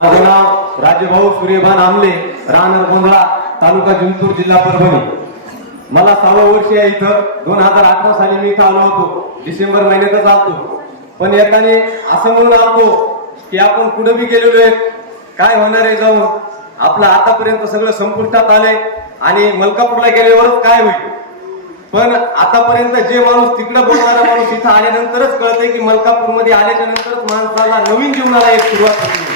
माझं नाव राजभाऊ सूर्यभान आमले राहणार गोंधळा तालुका जिंतूर जिल्हा परभणी. मला सहा वर्ष आहे इथं. दोन हजार अठरा साली मी इथं आलो होतो. डिसेंबर महिन्यातच आलतो. पण एकाने असं म्हणून आलतो की आपण कुठं बी गेलेलो आहे काय होणार आहे जाऊन? आपलं आतापर्यंत सगळं संपुष्टात आले आणि मलकापूरला गेल्यावरच काय होईल? पण आतापर्यंत जे माणूस तिकडं बोलणारा माणूस इथं आल्यानंतरच कळतंय की मलकापूरमध्ये आल्याच्या नंतरच माणसाला नवीन जीवनाला एक सुरुवात होती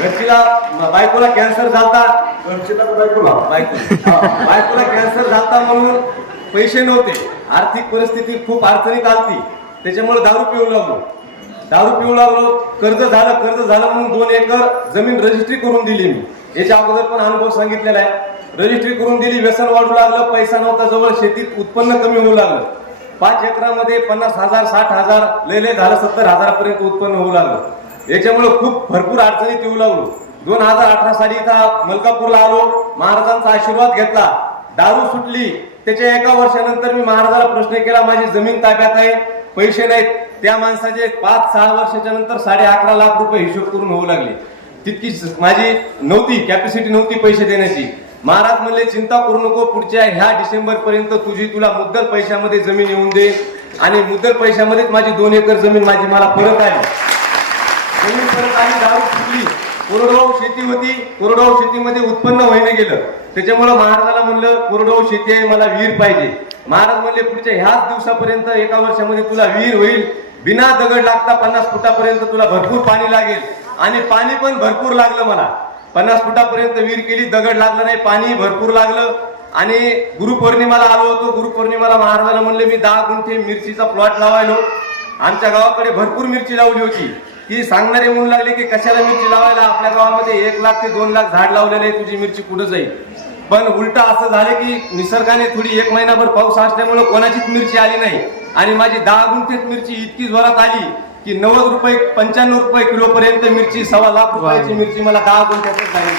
घरचीला बायकोला कॅन्सर झालता घरचीला बायकोला बायको. बायकोला कॅन्सर झालता म्हणून पैसे नव्हते. आर्थिक परिस्थिती खूप अडचणीत आलती. त्याच्यामुळे दारू पिऊ लागलो. दारू पिऊ लागलो कर्ज झालं कर्ज झालं म्हणून दोन एकर जमीन रजिस्ट्री करून दिली मी. याच्या अगोदर पण अनुभव सांगितलेला आहे. रजिस्ट्री करून दिली व्यसन वाढू लागलं पैसा नव्हता जवळ शेतीत उत्पन्न कमी होऊ लागलं. पाच एकरामध्ये पन्नास हजार साठ हजार लय लय झालं सत्तर हजारापर्यंत उत्पन्न होऊ लागलं. याच्यामुळे खूप भरपूर अडचणीत येऊ लागलो. दोन हजार अठरा साली इथं मलकापूरला आलो महाराजांचा आशीर्वाद घेतला. दारू सुटली. त्याच्या एका वर्षानंतर मी महाराजाला प्रश्न केला माझी जमीन ताब्यात आहे पैसे नाहीत. त्या माणसाचे पाच सहा वर्षाच्या नंतर साडे अकरा लाख रुपये हिशोब करून होऊ लागले. तितकी माझी नव्हती कॅपॅसिटी नव्हती पैसे देण्याची. महाराज म्हणले चिंता करू नको पुढच्या ह्या डिसेंबर पर्यंत तुझी तुला मुद्दल पैशामध्ये जमीन येऊन दे आणि मुद्दल पैशामध्येच माझी दोन एकर जमीन माझी मला परत आली. त्यांनी परत आली गाव फुटली. कोरडवाहू शेती होती कोरडवाहू शेतीमध्ये उत्पन्न होईने गेलं. त्याच्यामुळे महाराजाला म्हणलं कोरडवाहू शेती आहे मला विहीर पाहिजे. महाराज म्हणले पुढच्या ह्याच दिवसापर्यंत एका वर्षामध्ये तुला विहीर होईल. बिना दगड लागता पन्नास फुटापर्यंत तुला भरपूर पाणी लागेल. आणि पाणी पण भरपूर लागलं मला. पन्नास फुटापर्यंत विहीर केली दगड लागलं नाही पाणी भरपूर लागलं. आणि गुरुपौर्णिमाला आलो होतो. गुरुपौर्णिमाला महाराजाला म्हणले मी दहा गुंठे मिरचीचा प्लॉट लावायलो. आमच्या गावाकडे भरपूर मिरची लावली होती. ती सांगणारे म्हणू लागले की कशाला मिरची लावायला? आपल्या गावामध्ये एक लाख ते दोन लाख झाड लावलेले तुझी मिरची कुठं जाईल? पण उलट असं झालं की निसर्गाने थोडी एक महिनाभर पाऊस असल्यामुळे कोणाचीच मिरची आली नाही. आणि माझी दहा गुंठेत मिरची इतकी जोरात आली की नव्वद रुपये पंच्याण्णव रुपये किलो पर्यंत मिरची सव्वा लाख रुपयाची मिरची मला दहा गुंठ्यातच झाली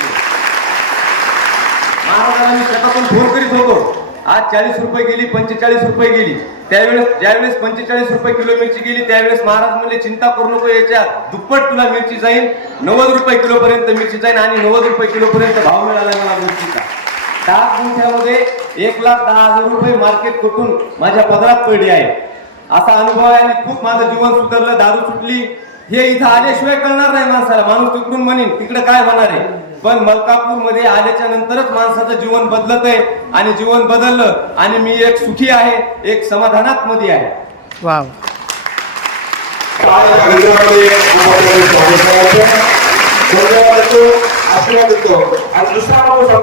महाराजांना मी शेतातून फोन करीत होतो. आज चाळीस रुपये गेली पंचेचाळीस रुपये गेली. त्यावेळेस ज्यावेळेस पंचेचाळीस रुपये किलो मिरची गेली त्यावेळेस महाराज म्हणले चिंता करू नको याच्या दुप्पट तुला मिरची जाईल नव्वद रुपये किलो पर्यंत मिरची जाईल आणि नव्वद रुपये किलो पर्यंत भाव मिळाला मला मिरचीचा. दहा गुंठ्यामध्ये एक लाख दहा हजार रुपये मार्केट कुठून माझ्या पदरात पडली आहे. असा अनुभव आहे आणि खूप माझं जीवन सुधारलं दारू सुटली. हे इथं आल्याशिवाय कळणार नाही माणसाला. माणूस तिकडून म्हणेन तिकडे काय होणार आहे? पण मलकापूरमध्ये आल्याच्या नंतरच माणसाचं जीवन बदलत आहे आणि जीवन बदललं आणि मी एक सुखी आहे एक समाधानात मध्ये आहे. वाव. कार्यक्रमामध्ये